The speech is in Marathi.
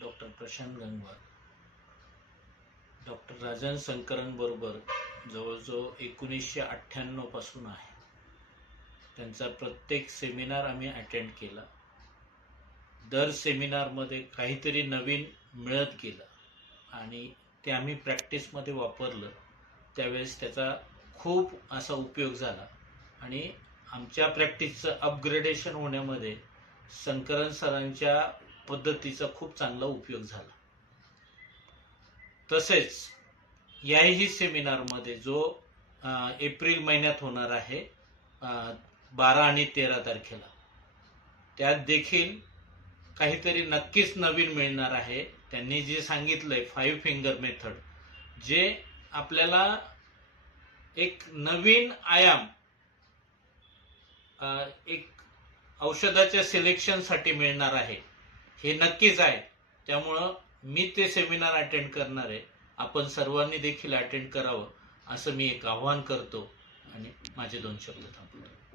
डॉक्टर प्रशांत गंगवार, डॉक्टर राजन शंकरन बरोबर जवळजवळ 1998 पासून आहे. त्यांचा प्रत्येक सेमिनार आम्ही अटेंड केला. दर सेमिनारमध्ये काहीतरी नवीन मिळत गेलं आणि ते आम्ही प्रॅक्टिसमध्ये वापरलं. त्यावेळेस त्याचा खूप असा उपयोग झाला आणि आमच्या प्रॅक्टिसचं अपग्रेडेशन होण्यामध्ये शंकरन सरांच्या पद्धतीचा खूप चांगला उपयोग झाला. तसेच याही सेमिनारमध्ये जो एप्रिल महिन्यात होणार आहे 12 आणि 13 तारखेला, त्यात देखील काहीतरी नक्कीच नवीन मिळणार आहे. त्यांनी जे सांगितलंय 5 फिंगर मेथड, जे आपल्याला एक नवीन आयाम एक औषधाच्या सिलेक्शनसाठी मिळणार आहे, हे नक्कीच आहे. त्यामुळं मी ते सेमिनार अटेंड करणार आहे. आपण सर्वांनी देखील अटेंड करावं असं मी एक आवाहन करतो आणि माझे 2 शब्द थांबवतो.